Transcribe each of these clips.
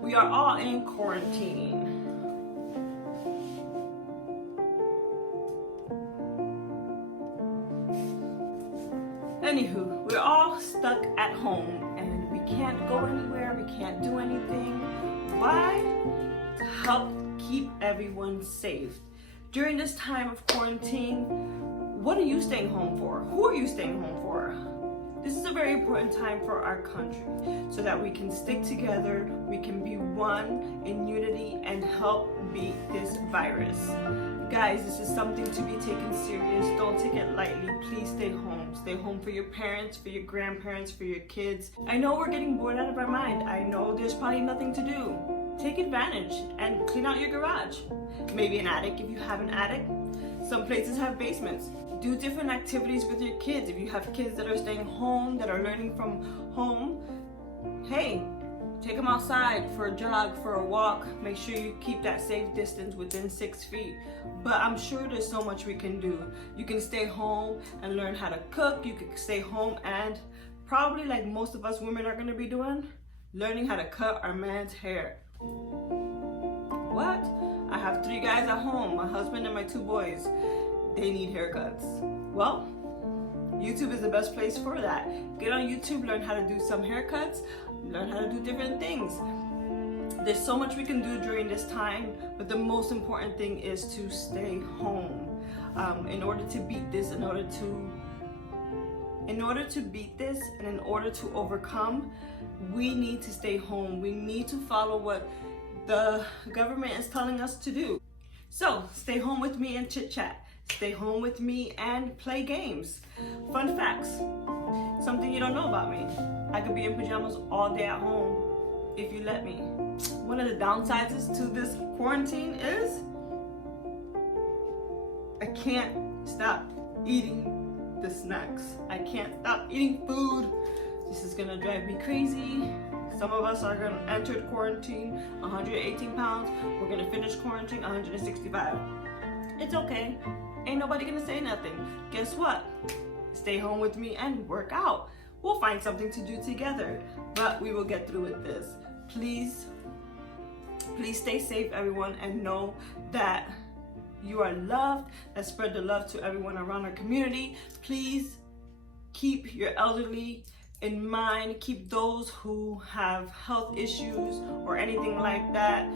We are all in quarantine. Anywho, we're all stuck at home and we can't go anywhere, we can't do anything. Why? To help keep everyone safe. During this time of quarantine, what are you staying home for? Who are you staying home for? This is a very important time for our country so that we can stick together, we can be one in unity and help beat this virus. Guys, this is something to be taken serious. Don't take it lightly. Please stay home. Stay home for your parents, for your grandparents, for your kids. I know we're getting bored out of our mind. I know there's probably nothing to do. Take advantage and clean out your garage. Maybe an attic if you have an attic. Some places have basements. Do different activities with your kids. If you have kids that are staying home, that are learning from home, hey, take them outside for a jog, for a walk. Make sure you keep that safe distance within 6 feet. But I'm sure there's so much we can do. You can stay home and learn how to cook. You can stay home and probably, like most of us women are gonna be doing, learning how to cut our man's hair. What? I have 3 guys at home, my husband and my 2 boys. They need haircuts. Well, YouTube is the best place for that. Get on YouTube, learn how to do some haircuts, learn how to do different things. There's so much we can do during this time, but the most important thing is to stay home. In order to beat this, in order to beat this and in order to overcome, we need to stay home. We need to follow what the government is telling us to do. So stay home with me and chit chat. Stay home with me and play games. Fun facts. Something you don't know about me. I could be in pajamas all day at home if you let me. One of the downsides to this quarantine is I can't stop eating the snacks. I can't stop eating food. This is gonna drive me crazy. Some of us are gonna enter quarantine 118 pounds. We're gonna finish quarantine 165. It's okay. Ain't nobody gonna say nothing. Guess what? Stay home with me and work out. We'll find something to do together, but we will get through with this. Please stay safe, everyone, and know that you are loved. Let's spread the love to everyone around our community. Please keep your elderly in mind. Keep those who have health issues or anything like that.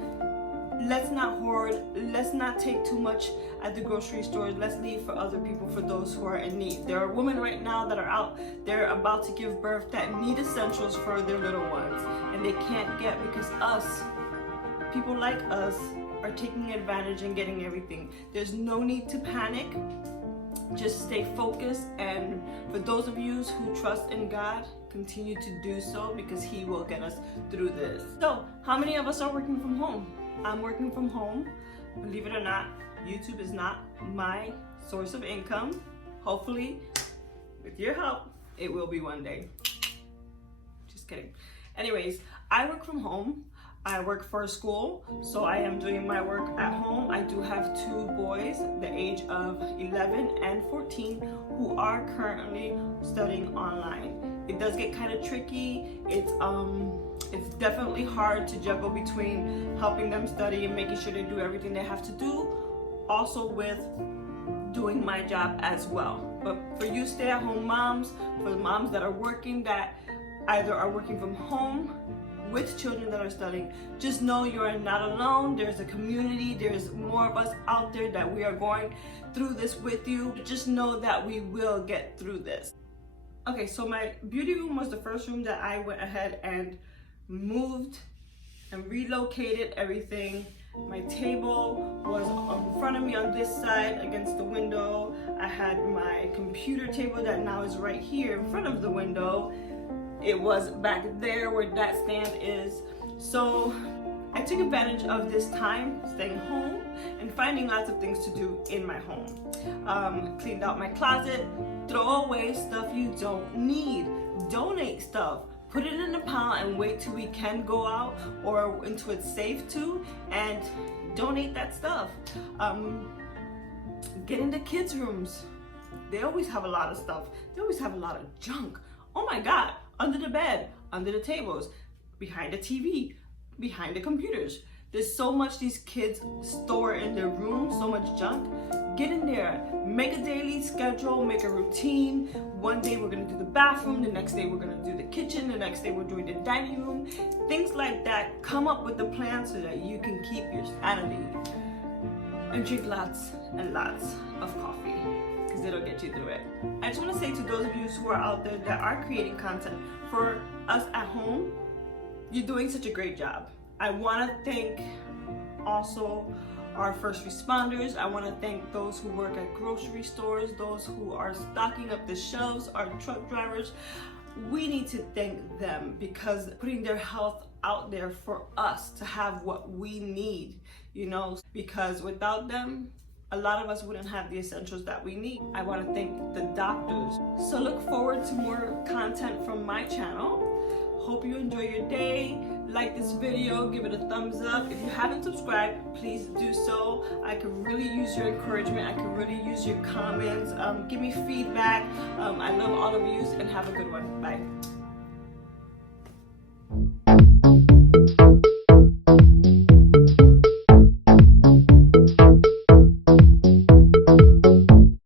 Let's not hoard. Let's not take too much at the grocery stores. Let's leave for other people, for those who are in need. There are women right now that are out there about to give birth that need essentials for their little ones, and they can't get because people like us, are taking advantage and getting everything. There's no need to panic. Just stay focused, and for those of you who trust in God, continue to do so because He will get us through this. So, how many of us are working from home? I'm working from home. Believe it or not, YouTube is not my source of income. Hopefully, with your help, it will be one day. Just kidding. Anyways, I work from home. I work for a school, so I am doing my work at home. I do have 2 boys, the age of 11 and 14, who are currently studying online. It does get kind of tricky. It's definitely hard to juggle between helping them study and making sure they do everything they have to do, also with doing my job as well. But for you stay-at-home moms, for the moms that are working, that either are working from home with children that are studying, just know you are not alone. There's a community, there's more of us out there that we are going through this with you. Just know that we will get through this. Okay, so my beauty room was the first room that I went ahead and moved and relocated everything. My table was in front of me on this side against the window. I had my computer table that now is right here in front of the window. It was back there where that stand is. So I took advantage of this time staying home and finding lots of things to do in my home. Cleaned out my closet, throw away stuff you don't need, donate stuff, put it in a pile and wait till we can go out or until it's safe to, and donate that stuff. Get into kids' rooms. They always have a lot of stuff. They always have a lot of junk. Oh my God, under the bed, under the tables, behind the TV, behind the computers. There's so much these kids store in their rooms, so much junk. Get in there, make a daily schedule, make a routine. One day we're gonna do the bathroom, the next day we're gonna do the kitchen, the next day we're doing the dining room. Things like that. Come up with the plan so that you can keep your sanity. And drink lots and lots of coffee, because it'll get you through it. I just wanna say to those of you who are out there that are creating content for us at home, you're doing such a great job. I want to thank also our first responders. I want to thank those who work at grocery stores, those who are stocking up the shelves, our truck drivers. We need to thank them because putting their health out there for us to have what we need, you know, because without them, a lot of us wouldn't have the essentials that we need. I want to thank the doctors. So look forward to more content from my channel. Hope you enjoy your day. Like this video, give it a thumbs up. If you haven't subscribed, please do so. I could really use your encouragement. I could really use your comments. Give me feedback. I love all of you and have a good one. Bye.